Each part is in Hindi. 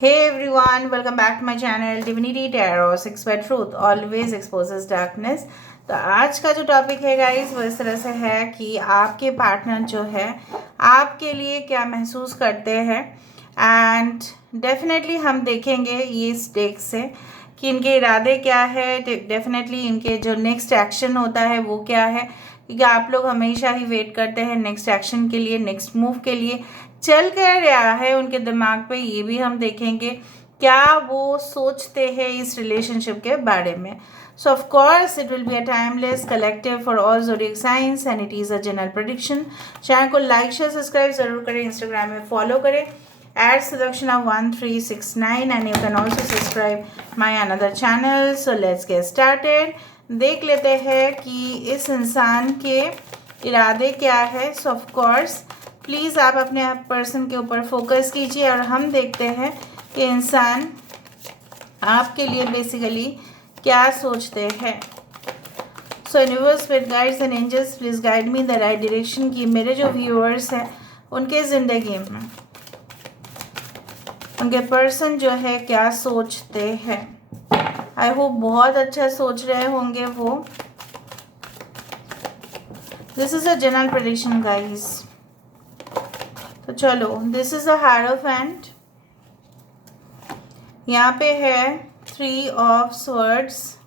Hey everyone, welcome back to my channel Divinity Tarot 6 by Truth always exposes darkness। तो आज का जो टॉपिक है गाइस वो इस तरह से है कि आपके पार्टनर जो है आपके लिए क्या महसूस करते हैं। एंड डेफिनेटली हम देखेंगे ये स्टेक से कि इनके इरादे क्या है, डेफिनेटली इनके जो नेक्स्ट एक्शन होता है वो क्या है, क्योंकि आप लोग हमेशा ही वेट करते हैं नेक्स्ट एक्शन के लिए, नेक्स्ट मूव के लिए। चल कर रहा है उनके दिमाग पे, ये भी हम देखेंगे क्या वो सोचते हैं इस रिलेशनशिप के बारे में। सो of course it will be a timeless collective for all zodiac science and it is a general prediction. Channel को लाइक शेयर सब्सक्राइब जरूर करें, इंस्टाग्राम में फॉलो करें @Sudakshana1369 and you can also subscribe my another channel. So let's get started. देख लेते हैं कि इस इंसान के इरादे क्या है। सो ऑफ कोर्स प्लीज़ आप अपने पर्सन के ऊपर फोकस कीजिए और हम देखते हैं कि इंसान आपके लिए बेसिकली क्या सोचते हैं। So universe with guides and angels please guide me the right direction कि मेरे जो व्यूअर्स हैं उनके ज़िंदगी में उनके पर्सन जो है क्या सोचते हैं। आई होप बहुत अच्छा सोच रहे होंगे वो। This is a general prediction guys. तो चलो, दिस इज़ अ हायरोफेंट। यहाँ पे है 3 of swords,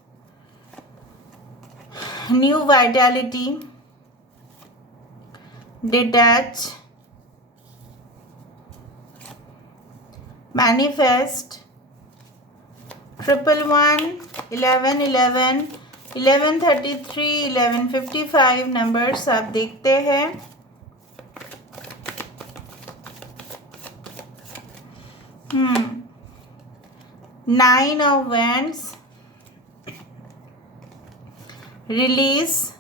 new vitality, detach, manifest, 111, 1111, 1133, 1155 numbers आप देखते हैं। नाइन ऑफ वैंड्स, रिलीज,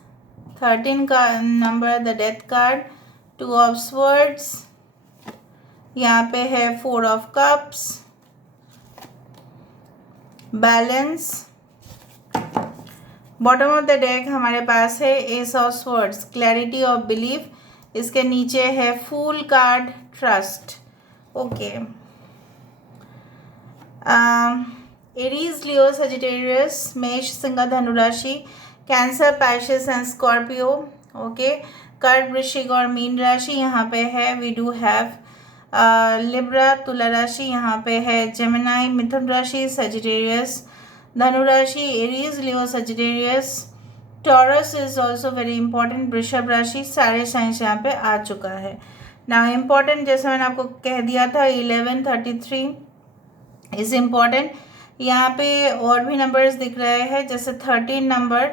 13 का number the death card, 2 of swords, यहाँ पे है 4 of cups, balance. Bottom of the deck हमारे पास है ace of swords, clarity of belief. इसके नीचे है fool card, trust. Okay, Aries, Leo, Sagittarius, मेष, सिंह, धनु राशि, Cancer, Pisces and Scorpio. Okay, कर्क, वृश्चिक और मीन राशि यहाँ पे है। वी डू हैव लिब्रा, तुला राशि यहाँ पे है। जेमिनाई, मिथुन राशि, सजिटेरियस, धनु राशि, Aries, Leo, Sagittarius, taurus is also very important, वृषभ राशि। सारे साइंस यहाँ पे आ चुका है ना। इम्पॉर्टेंट जैसे मैंने आपको कह दिया था 1133 इज इम्पॉर्टेंट। यहाँ पे और भी नंबर्स दिख रहे हैं, जैसे 13 नंबर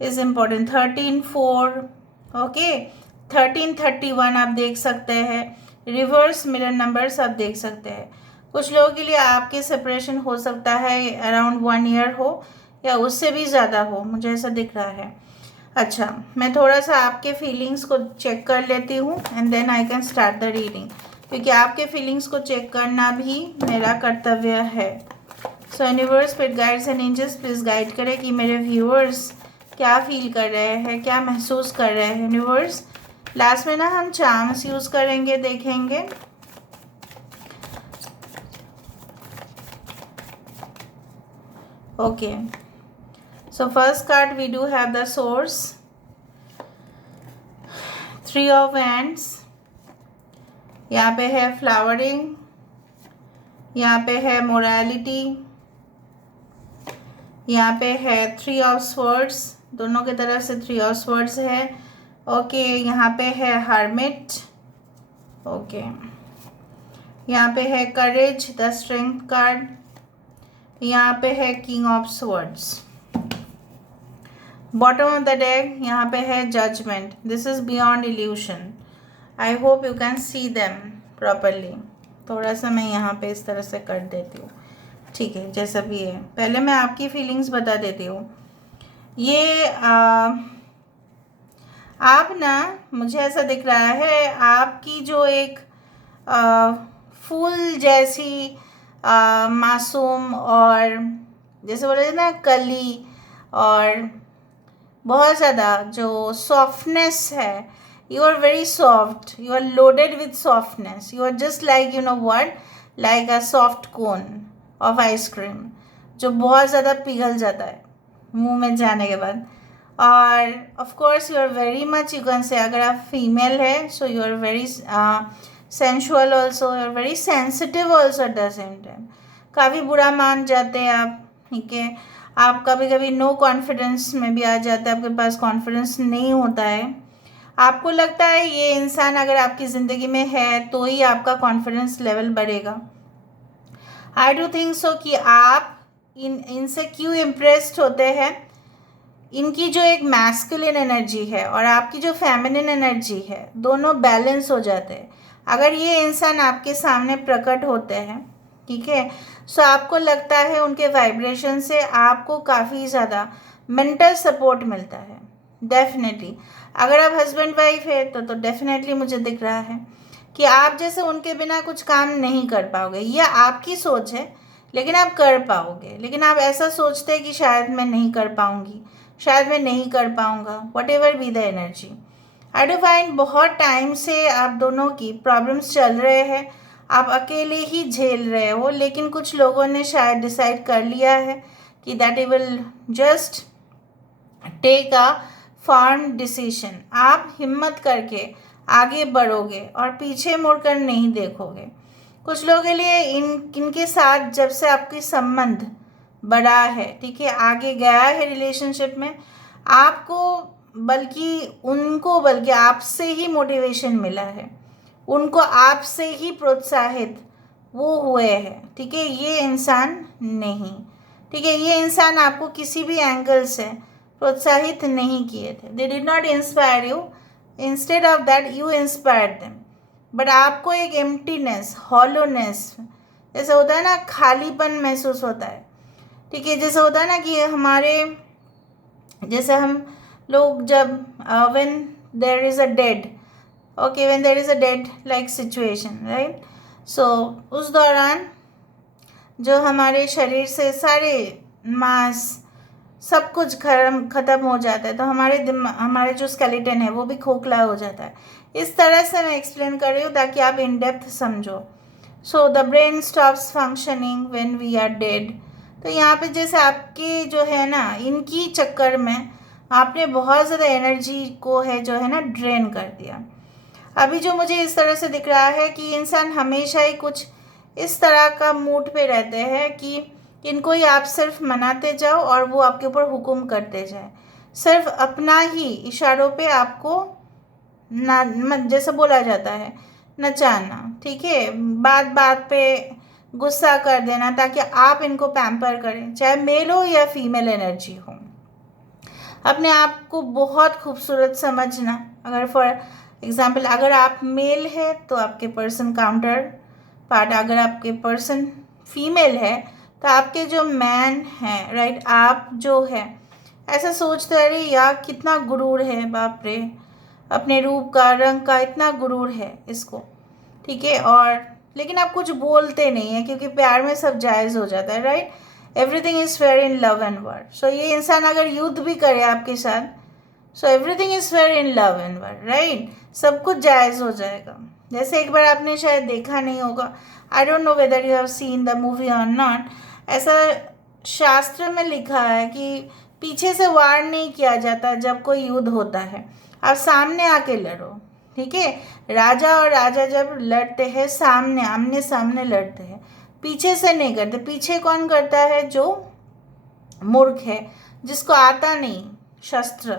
इज इम्पॉर्टेंट, 13 4। ओके, 1331 आप देख सकते हैं। रिवर्स मिरर नंबर्स आप देख सकते हैं। कुछ लोगों के लिए आपके सेपरेशन हो सकता है अराउंड 1 ईयर हो या उससे भी ज़्यादा हो, मुझे ऐसा दिख रहा है। अच्छा, मैं थोड़ा सा आपके फीलिंग्स को चेक कर लेती हूँ and then I can start the reading, क्योंकि आपके फीलिंग्स को चेक करना भी मेरा कर्तव्य है। So universe with guides and angels please guide करें कि मेरे व्यूअर्स क्या फील कर रहे हैं, क्या महसूस कर रहे हैं। यूनिवर्स, लास्ट में ना हम चार्म्स यूज़ करेंगे, देखेंगे। Okay, so first card we do have the source, 3 of hands, यहाँ पे है फ्लावरिंग, यहाँ पे है मोरालिटी, यहाँ पे है 3 ऑफ स्वर्ड्स, दोनों की तरफ से 3 ऑफ स्वर्ड्स है। ओके, यहाँ पे है हर्मिट। ओके, यहाँ पे है करेज, द स्ट्रेंथ कार्ड। यहाँ पे है king of swords. Bottom of the deck यहाँ पे है judgement, this is beyond illusion. I hope you can see them properly. थोड़ा सा मैं यहाँ पे इस तरह से कर देती हूँ, ठीक है, जैसा भी है। पहले मैं आपकी फीलिंग्स बता देती हूँ। ये आप ना, मुझे ऐसा दिख रहा है आपकी जो एक फूल जैसी मासूम और जैसे बोले थे ना कली, और बहुत ज़्यादा जो सॉफ्टनेस है, you are very soft, you are loaded with softness, you are just like, you know what, like a soft cone of ice cream, जो बहुत ज़्यादा पिघल जाता है मुंह में जाने के बाद। और of course you are very much, you can say, अगर आप फीमेल है so you are very sensual also, you are very sensitive also at the same time. काफ़ी बुरा मान जाते हैं आप, ठीक है। आप कभी कभी नो कॉन्फिडेंस में भी आ जाते हैं, आपके पास कॉन्फिडेंस नहीं होता है। आपको लगता है ये इंसान अगर आपकी ज़िंदगी में है तो ही आपका कॉन्फिडेंस लेवल बढ़ेगा। आई डू थिंक सो कि आप इनसे क्यों इम्प्रेस्ड होते हैं, इनकी जो एक मैस्कुलिन एनर्जी है और आपकी जो फेमिनिन एनर्जी है, दोनों बैलेंस हो जाते हैं। अगर ये इंसान आपके सामने प्रकट होते हैं, ठीक है, सो आपको लगता है उनके वाइब्रेशन से आपको काफ़ी ज़्यादा मेंटल सपोर्ट मिलता है। डेफिनेटली अगर आप हस्बैंड वाइफ है तो डेफिनेटली मुझे दिख रहा है कि आप जैसे उनके बिना कुछ काम नहीं कर पाओगे। यह आपकी सोच है, लेकिन आप कर पाओगे। लेकिन आप ऐसा सोचते हैं कि शायद मैं नहीं कर पाऊंगी, शायद मैं नहीं कर पाऊंगा, what ever be the energy. I do find बहुत टाइम से आप दोनों की प्रॉब्लम्स चल रहे हैं, आप अकेले ही झेल रहे हो, लेकिन कुछ लोगों ने शायद डिसाइड कर लिया है कि that he will just take a firm decision. आप हिम्मत करके आगे बढ़ोगे और पीछे मुड़कर नहीं देखोगे। कुछ लोगों के लिए इनके साथ जब से आपकी संबंध बढ़ा है, ठीक है, आगे गया है रिलेशनशिप में, आपको बल्कि आपसे ही मोटिवेशन मिला है, उनको आपसे ही प्रोत्साहित वो हुए हैं, ठीक है, ये इंसान नहीं, ठीक है, ये इंसान आपको किसी भी एंगल से प्रोत्साहित नहीं किए थे। They did not inspire you, instead of that you inspired them. But आपको एक एम्प्टीनेस, हॉलोनेस जैसे होता है ना, खालीपन महसूस होता है, ठीक है। जैसे होता है ना कि जैसे हम लोग जब when there is a dead, okay, when there is a dead like situation, right, so उस दौरान जो हमारे शरीर से सारे मांस सब कुछ ख़त्म हो जाता है, तो हमारे जो स्केलेटन है वो भी खोखला हो जाता है। इस तरह से मैं एक्सप्लेन कर रही हूँ ताकि आप इन डेप्थ समझो। So the brain stops functioning when we are dead. तो यहाँ पे जैसे आपके जो है ना, इनकी चक्कर में आपने बहुत ज़्यादा एनर्जी को है जो है ना ड्रेन कर दिया। अभी जो मुझे इस तरह से दिख रहा है कि इंसान हमेशा ही कुछ इस तरह का मूड पे रहते हैं कि इनको ही आप सिर्फ मनाते जाओ और वो आपके ऊपर हुक्म करते जाए, सिर्फ अपना ही इशारों पे आपको ना, जैसे बोला जाता है, नचाना, ठीक है, बात बात पे गुस्सा कर देना ताकि आप इनको पैम्पर करें, चाहे मेल हो या फीमेल एनर्जी हो। अपने आप को बहुत खूबसूरत समझना। अगर फॉर एग्जाम्पल अगर आप मेल है तो आपके पर्सन काउंटर पार्ट, अगर आपके पर्सन फीमेल है तो आपके जो मैन हैं, राइट, आप जो है ऐसा सोचते हैं, अरे यार कितना गुरूर है, बाप रे, अपने रूप का, रंग का इतना गुरूर है इसको, ठीक है। और लेकिन आप कुछ बोलते नहीं हैं क्योंकि प्यार में सब जायज़ हो जाता है, right, everything is fair in love and war. So ये इंसान अगर युद्ध भी करे आपके साथ, so everything is fair in love and war, right, सब कुछ जायज़ हो जाएगा। जैसे एक बार आपने शायद देखा नहीं होगा, I don't know whether you have seen the movie और नॉट, ऐसा शास्त्र में लिखा है कि पीछे से वार नहीं किया जाता जब कोई युद्ध होता है, आप सामने आके लड़ो, ठीक है। राजा और राजा जब लड़ते हैं सामने, आमने सामने लड़ते हैं, पीछे से नहीं करते। पीछे कौन करता है? जो मूर्ख है, जिसको आता नहीं शस्त्र।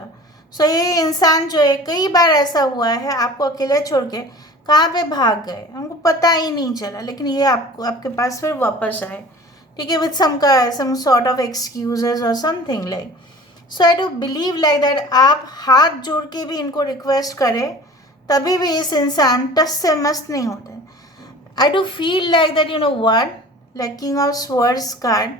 सो ये इंसान जो है, कई बार ऐसा हुआ है आपको अकेले छोड़ के कहाँ पे भाग गए, हमको पता ही नहीं चला, लेकिन ये आपको आपके पास फिर वापस आए, ठीक है, with some sort of excuses और something like. So I do believe like that आप हाथ जोड़ के भी इनको रिक्वेस्ट करें तभी भी इस इंसान टस से मस्त नहीं होते। I do feel like that, you know what, like king of swords card,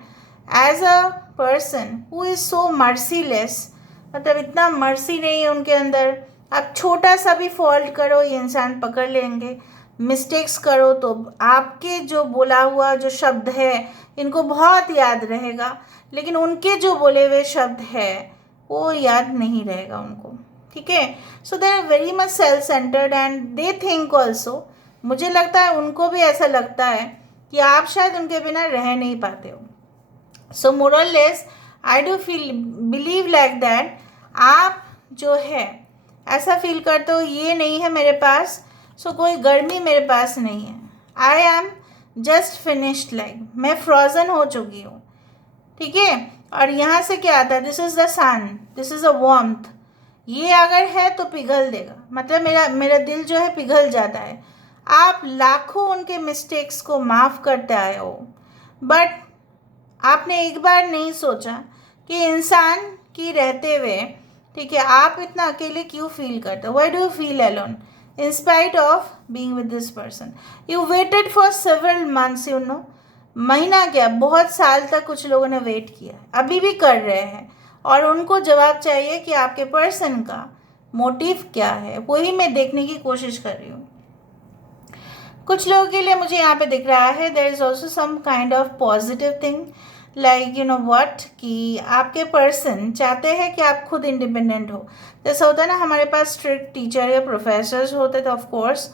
as a person who is so merciless, मतलब इतना मर्सी नहीं है उनके अंदर। आप छोटा सा भी फॉल्ट करो ये इंसान पकड़ लेंगे, मिस्टेक्स करो तो आपके जो बोला हुआ जो शब्द है इनको बहुत याद रहेगा, लेकिन उनके जो बोले हुए शब्द है वो याद नहीं रहेगा उनको, ठीक है। So they are very much self centred and they think also, मुझे लगता है उनको भी ऐसा लगता है कि आप शायद उनके बिना रह नहीं पाते हो। So more less I do feel believe like that, आप जो है ऐसा फील करते हो ये नहीं है मेरे पास, सो कोई गर्मी मेरे पास नहीं है, I am just finished, like मैं फ्रोज़न हो चुकी हूँ। ठीक है, और यहाँ से क्या आता है, this is the sun, this is a warmth, ये अगर है तो पिघल देगा, मतलब मेरा दिल जो है पिघल जाता है। आप लाखों उनके मिस्टेक्स को माफ़ करते आए हो, बट आपने एक बार नहीं सोचा कि इंसान की रहते हुए, ठीक है, आप इतना अकेले क्यों फील करते हो? Why do you feel alone in spite of being with this person? You waited for several months, you know, महीना क्या, बहुत साल तक कुछ लोगों ने वेट किया, अभी भी कर रहे हैं, और उनको जवाब चाहिए कि आपके पर्सन का मोटिव क्या है। वही मैं देखने की कोशिश कर रही हूँ। कुछ लोगों के लिए मुझे यहाँ पे दिख रहा है there is also some kind of positive thing, like you know what, कि आपके पर्सन चाहते हैं कि आप खुद इंडिपेंडेंट हो। जैसा होता है ना, हमारे पास स्ट्रिक्ट टीचर या प्रोफेसर्स होते थे, of course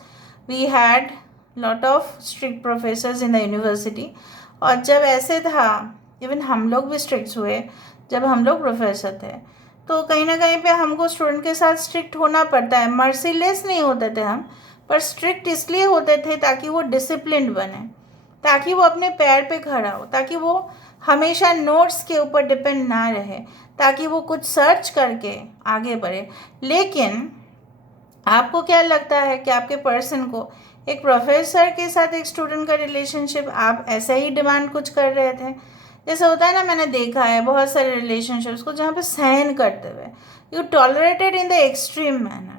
we had lot of strict professors in the university, और जब ऐसे था, इवन हम लोग भी स्ट्रिक्ट हुए जब हम लोग प्रोफेसर थे, तो कहीं ना कहीं पे हमको स्टूडेंट के साथ स्ट्रिक्ट होना पड़ता है। मर्सीलेस नहीं होते थे हम, पर स्ट्रिक्ट इसलिए होते थे ताकि वो डिसिप्लिन्ड बने, ताकि वो अपने पैर पे खड़ा हो, ताकि वो हमेशा नोट्स के ऊपर डिपेंड ना रहे, ताकि वो कुछ सर्च करके आगे बढ़े। लेकिन आपको क्या लगता है कि आपके पर्सन को एक प्रोफेसर के साथ एक स्टूडेंट का रिलेशनशिप, आप ऐसा ही डिमांड कुछ कर रहे थे? जैसा होता है ना, मैंने देखा है बहुत सारे रिलेशनशिप्स को जहाँ पे सहन करते हुए, you tolerated in the extreme manner.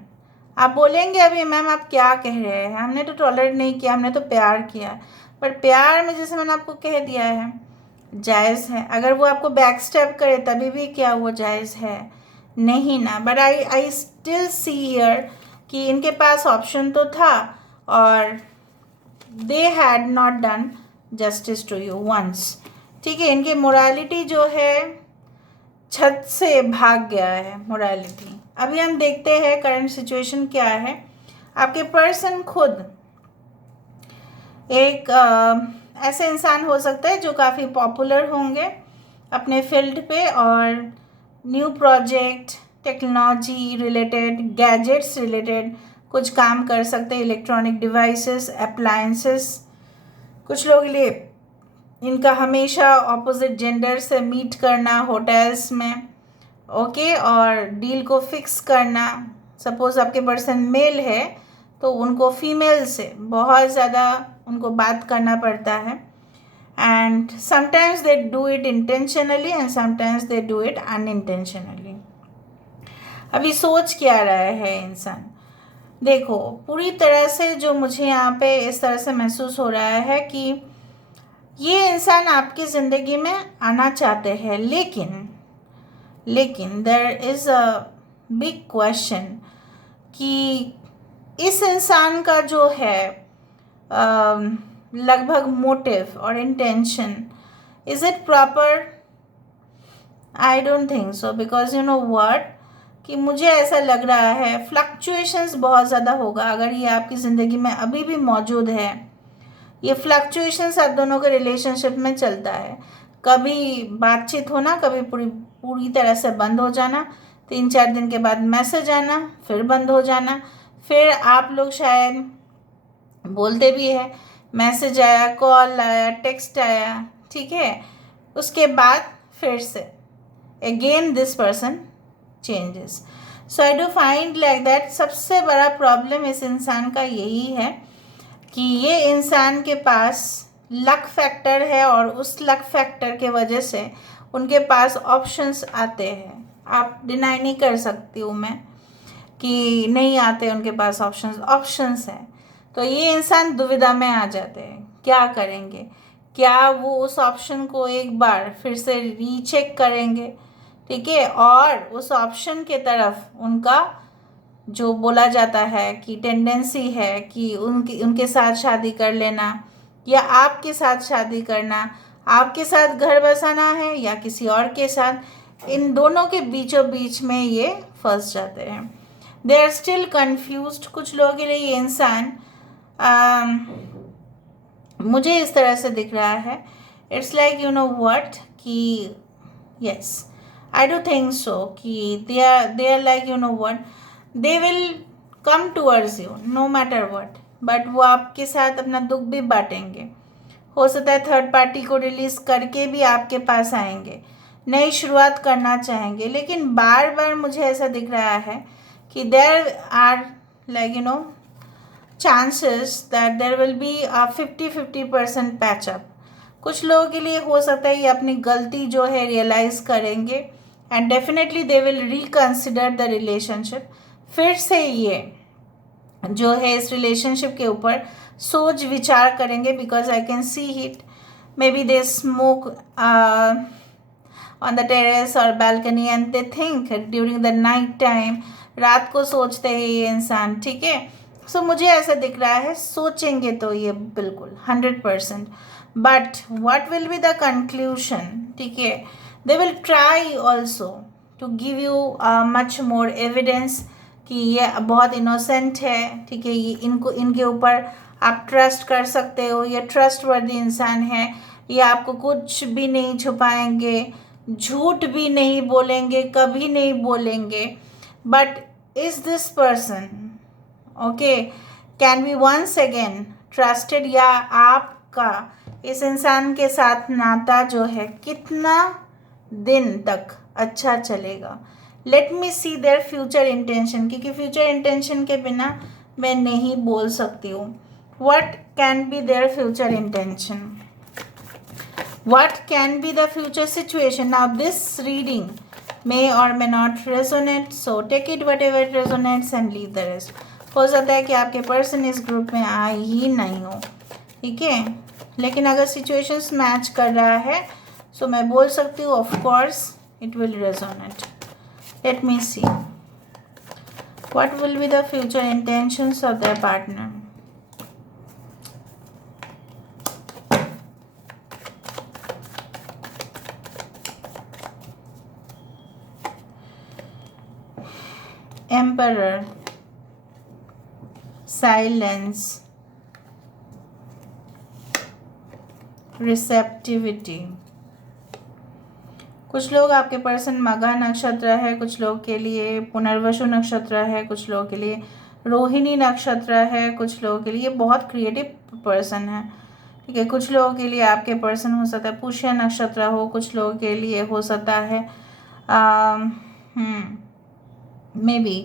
आप बोलेंगे अभी मैम आप क्या कह रहे हैं, हमने तो टॉलरेट नहीं किया, हमने तो प्यार किया। पर प्यार में, जैसे मैंने आपको कह दिया है, जायज़ है। अगर वो आपको बैक स्टेप करे तभी भी क्या वो जायज़ है? नहीं ना। But I still see here कि इनके पास ऑप्शन तो था, और they had not done justice to you once. ठीक है, इनकी मोरालिटी जो है छत से भाग गया है, मोरालिटी। अभी हम देखते हैं करंट सिचुएशन क्या है। आपके पर्सन खुद एक ऐसे इंसान हो सकता है जो काफ़ी पॉपुलर होंगे अपने फील्ड पे, और new project, technology related, gadgets related कुछ काम कर सकते हैं, इलेक्ट्रॉनिक डिवाइसेस, अप्लायंसेस। कुछ लोगों के लिए इनका हमेशा ऑपोजिट जेंडर से मीट करना होटल्स में, ओके, और डील को फिक्स करना। सपोज़ आपके पर्सन मेल है तो उनको फीमेल से बहुत ज़्यादा उनको बात करना पड़ता है, and sometimes they do it intentionally and sometimes they do it unintentionally. अभी सोच क्या रहा है इंसान? देखो, पूरी तरह से जो मुझे यहाँ पे इस तरह से महसूस हो रहा है कि ये इंसान आपकी ज़िंदगी में आना चाहते हैं, लेकिन there is a big question कि इस इंसान का जो है लगभग मोटिव और intention, is it proper? I don't think so, because you know what, कि मुझे ऐसा लग रहा है फ्लक्चुएशंस बहुत ज़्यादा होगा अगर ये आपकी ज़िंदगी में अभी भी मौजूद है। ये फ्लक्चुएशंस आप दोनों के रिलेशनशिप में चलता है, कभी बातचीत होना, कभी पूरी तरह से बंद हो जाना, 3-4 दिन के बाद मैसेज आना, फिर बंद हो जाना, फिर आप लोग शायद बोलते भी है, मैसेज आया, कॉल आया, टेक्स्ट आया, ठीक है, उसके बाद फिर से again this person changes. So I do find like that सबसे बड़ा प्रॉब्लम इस इंसान का यही है कि ये इंसान के पास लक फैक्टर है, और उस लक फैक्टर के वजह से उनके पास ऑप्शंस आते हैं। आप डिनाई नहीं कर सकती हूँ मैं कि नहीं आते उनके पास ऑप्शंस हैं। तो ये इंसान दुविधा में आ जाते हैं, क्या करेंगे? क्या वो उस ऑप्शन को एक बार फिर से रीचेक करेंगे, ठीक है, और उस ऑप्शन के तरफ उनका जो बोला जाता है कि टेंडेंसी है कि उनके साथ शादी कर लेना, या आपके साथ शादी करना, आपके साथ घर बसाना है या किसी और के साथ, इन दोनों के बीचों बीच में ये फंस जाते हैं। They are still confused. कुछ लोगों के लिए ये इंसान मुझे इस तरह से दिख रहा है. It's like you know what कि yes, I do think so कि they are like you know what, they will come towards you no matter what, but वो आपके साथ अपना दुख भी बांटेंगे. हो सकता है थर्ड पार्टी को रिलीज करके भी आपके पास आएंगे, नई शुरुआत करना चाहेंगे. लेकिन बार बार मुझे ऐसा दिख रहा है कि there are like you know chances that there will be a 50-50% patch up. कुछ लोगों के लिए हो सकता है ये अपनी गलती जो है रियलाइज़ करेंगे and definitely they will reconsider the relationship. फिर से ये जो है इस रिलेशनशिप के ऊपर सोच विचार करेंगे, because I can see it. Maybe they smoke on the terrace और balcony and they think during the night time. रात को सोचते हैं ये इंसान, ठीक है. सो मुझे ऐसा दिख रहा है, सोचेंगे तो ये बिल्कुल 100%. But what will be the conclusion, ठीक है. They will try also to give you much more evidence कि ये बहुत इनोसेंट है, ठीक है. ये इनके ऊपर आप ट्रस्ट कर सकते हो, ये ट्रस्ट वर्दी इंसान है, ये आपको कुछ भी नहीं छुपाएंगे, झूठ भी नहीं बोलेंगे, कभी नहीं बोलेंगे. But is this person okay can be once again trusted, या आपका इस इंसान के साथ नाता जो है कितना दिन तक अच्छा चलेगा. Let me see their future intention, क्योंकि फ्यूचर इंटेंशन के बिना मैं नहीं बोल सकती हूँ. What can be their future intention, what can be the future situation. Now this reading may or may not resonate, so take it whatever it resonates and leave the rest. हो सकता है कि आपके पर्सन इस ग्रुप में आए ही नहीं हो, ठीक है. लेकिन अगर सिचुएशंस मैच कर रहा है सो मैं बोल सकती हूँ of course it will resonate. Let me see what will be the future intentions of their partner. Emperor, silence, receptivity. कुछ लोग आपके पर्सन मघा नक्षत्र है, कुछ लोग के लिए पुनर्वसु नक्षत्र है, कुछ लोगों के लिए रोहिणी नक्षत्र है, कुछ लोगों के लिए बहुत क्रिएटिव पर्सन है, ठीक है. कुछ लोगों के लिए आपके पर्सन हो सकता है पुष्य नक्षत्र हो, कुछ लोगों के लिए हो सकता है मे बी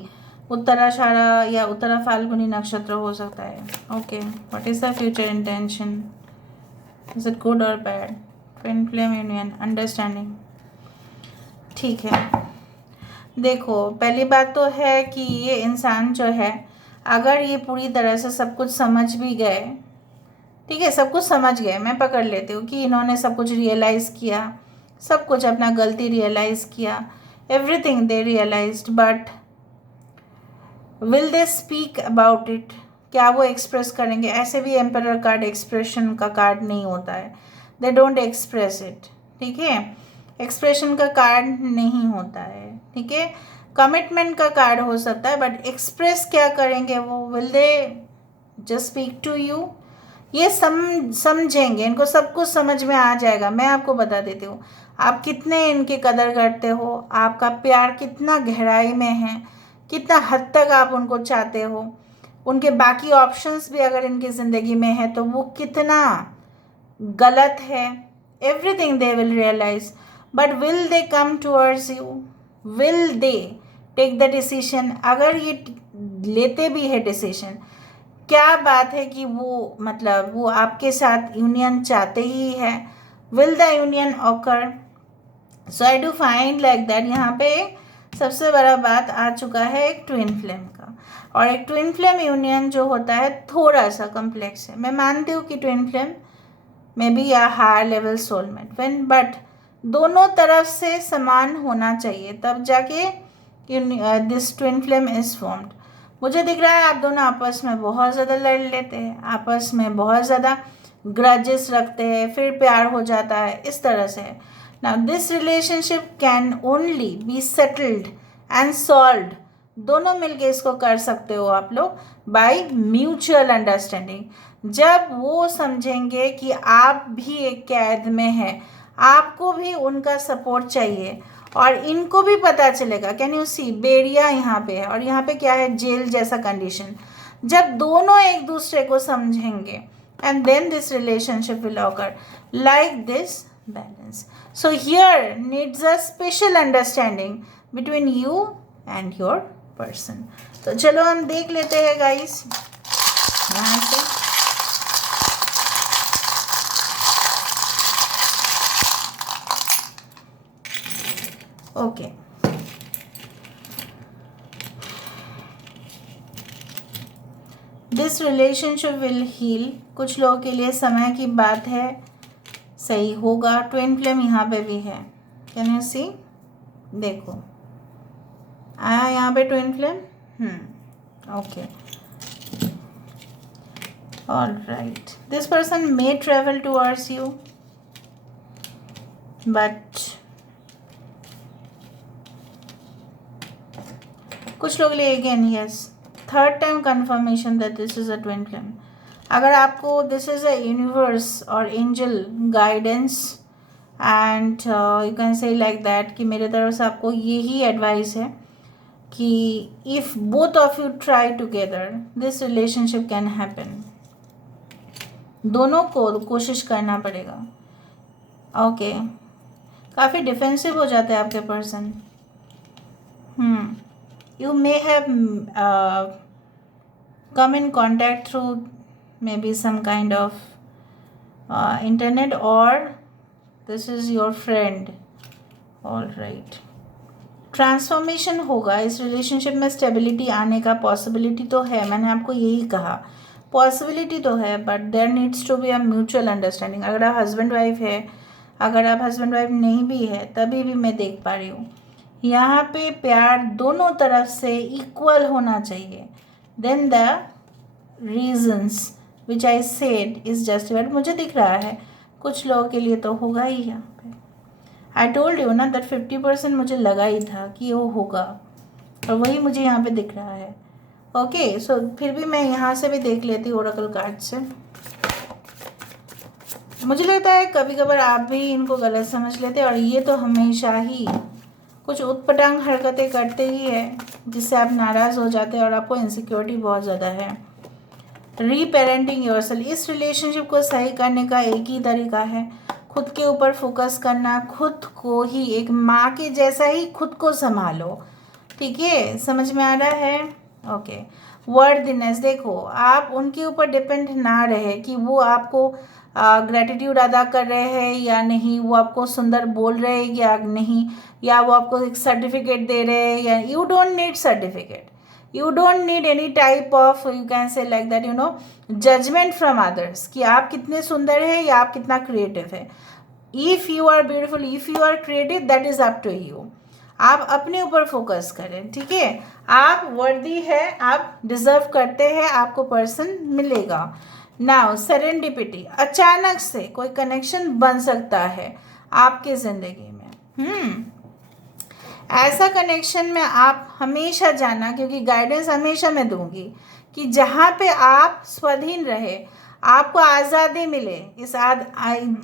उत्तराषाढ़ा या उत्तरा फाल्गुनी नक्षत्र हो सकता है. Okay, what is the future intention, is it good और bad. Twin flame union, understanding, ठीक है. देखो, पहली बात तो है कि ये इंसान जो है अगर ये पूरी तरह से सब कुछ समझ भी गए, ठीक है, सब कुछ समझ गए, मैं पकड़ लेती हूँ कि इन्होंने सब कुछ रियलाइज़ किया, सब कुछ अपना गलती रियलाइज़ किया, everything they realised, but will they speak about it, क्या वो एक्सप्रेस करेंगे. ऐसे भी एम्परर कार्ड एक्सप्रेशन का कार्ड नहीं होता है, दे डोंट एक्सप्रेस इट, ठीक है. एक्सप्रेशन का कार्ड नहीं होता है, ठीक है. कमिटमेंट का कार्ड हो सकता है, बट एक्सप्रेस क्या करेंगे वो, will they just speak to you. ये समझेंगे, इनको सब कुछ समझ में आ जाएगा. मैं आपको बता देती हूँ आप कितने इनकी कदर करते हो, आपका प्यार कितना गहराई में है, कितना हद तक आप उनको चाहते हो, उनके बाकी ऑप्शंस भी अगर इनकी ज़िंदगी में है तो वो कितना गलत है. Everything they will realise, but will they come towards you, will they take the decision. अगर ये लेते भी है डिसीजन, क्या बात है कि वो मतलब वो आपके साथ यूनियन चाहते ही है. Will the union occur. So I do find like that. यहाँ पे सबसे बड़ा बात आ चुका है एक ट्विन फ्लेम का, और एक ट्विन फ्लेम यूनियन जो होता है थोड़ा सा कम्प्लेक्स है. मैं मानती हूँ कि ट्विन फ्लेम में भी या higher level soulmate when, but दोनों तरफ से समान होना चाहिए तब जाके this twin flame is formed. मुझे दिख रहा है आप दोनों आपस में बहुत ज़्यादा लड़ लेते हैं, आपस में बहुत ज़्यादा ग्रजेस रखते हैं, फिर प्यार हो जाता है, इस तरह से. Now this relationship can only be settled and solved, दोनों मिलके इसको कर सकते हो आप लोग बाय म्यूचुअल अंडरस्टैंडिंग. जब वो समझेंगे कि आप भी एक कैद में हैं, आपको भी उनका सपोर्ट चाहिए, और इनको भी पता चलेगा, कैन यू सी बेरिया यहाँ पे है और यहाँ पे क्या है, जेल जैसा कंडीशन। जब दोनों एक दूसरे को समझेंगे, and then this relationship will occur like this balance. So here needs a special understanding between you and your person. तो चलो हम देख लेते हैं गाइस यहाँ से. Okay, this relationship will heal. कुछ लोगों के लिए समय की बात है, सही होगा. ट्विन फ्लेम यहाँ पे भी है, कैन यू सी, देखो आया यहाँ पे twin flame. Okay, all right. This person may travel towards you, but कुछ लोग लिए again yes, third time confirmation that this is a twin flame. अगर आपको दिस इज अ यूनिवर्स और angel guidance and you can say like that कि मेरे तरफ से आपको यही एडवाइस है कि if both of you try together this relationship can happen. दोनों को कोशिश करना पड़ेगा. ओके, काफ़ी डिफेंसिव हो जाता है आपके person. You may have come in contact through maybe some kind of internet, or this is your friend. All right. Transformation होगा इस रिलेशनशिप में. स्टेबिलिटी आने का पॉसिबिलिटी तो है, मैंने आपको यही कहा, पॉसिबिलिटी तो है, but there needs to be a mutual understanding. अगर आप हस्बैंड वाइफ है, अगर आप हस्बैंड वाइफ नहीं भी है, तभी भी मैं देख पा रही हूँ यहाँ पे प्यार दोनों तरफ से इक्वल होना चाहिए. Then the reasons which I said is justified. मुझे दिख रहा है कुछ लोगों के लिए तो होगा ही यहाँ पे. आई टोल्ड यू ना दैट 50% मुझे लगा ही था कि वो होगा, और वही मुझे यहाँ पे दिख रहा है. ओके, सो फिर भी मैं यहाँ से भी देख लेती हूँ ओरेकल कार्ड से. मुझे लगता है कभी कभार आप भी इनको गलत समझ लेते हैं, और ये तो हमेशा ही कुछ उटपटांग हरकतें करते ही है जिससे आप नाराज़ हो जाते हैं और आपको इनसिक्योरिटी बहुत ज़्यादा है. रीपेरेंटिंग योरसेल्फ. इस रिलेशनशिप को सही करने का एक ही तरीका है, खुद के ऊपर फोकस करना, खुद को ही एक माँ के जैसा ही खुद को संभालो. ठीक है, समझ में आ रहा है. Okay, worthiness. देखो आप उनके ऊपर डिपेंड ना रहे कि वो आपको ग्रेटिट्यूड अदा कर रहे हैं या नहीं, वो आपको सुंदर बोल रहे हैं या नहीं, या वो आपको एक सर्टिफिकेट दे रहे हैं या. You don't need certificate, you don't need any type of, you can say like that, you know, judgement from others कि आप कितने सुंदर है या आप कितना क्रिएटिव है. If you are beautiful, if you are creative, that is up to you. आप अपने ऊपर फोकस करें. ठीक है, आप वर्दी है, आप डिजर्व करते हैं, आपको पर्सन मिलेगा. Now serendipity. अचानक से कोई कनेक्शन बन सकता है आपके ज़िंदगी में. ऐसा कनेक्शन में आप हमेशा जाना, क्योंकि गाइडेंस हमेशा मैं दूंगी कि जहाँ पे आप स्वाधीन रहे, आपको आज़ादी मिले. इस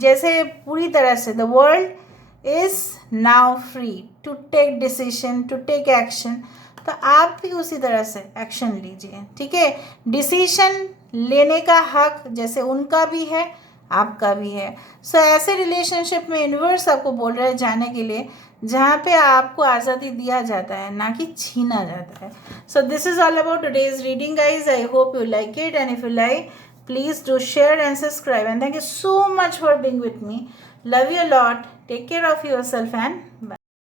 जैसे पूरी तरह से the world is now free to take decision, to take action. तो आप भी उसी तरह से एक्शन लीजिए. ठीक है, डिसीजन लेने का हक जैसे उनका भी है, आपका भी है. सो ऐसे रिलेशनशिप में यूनिवर्स आपको बोल रहा है जाने के लिए जहाँ पे आपको आज़ादी दिया जाता है, ना कि छीना जाता है. So this is all about today's reading guys. I hope you like it, and if you like, please do share and subscribe, and thank you so much for being with me. Love you a lot. Take care of yourself and bye.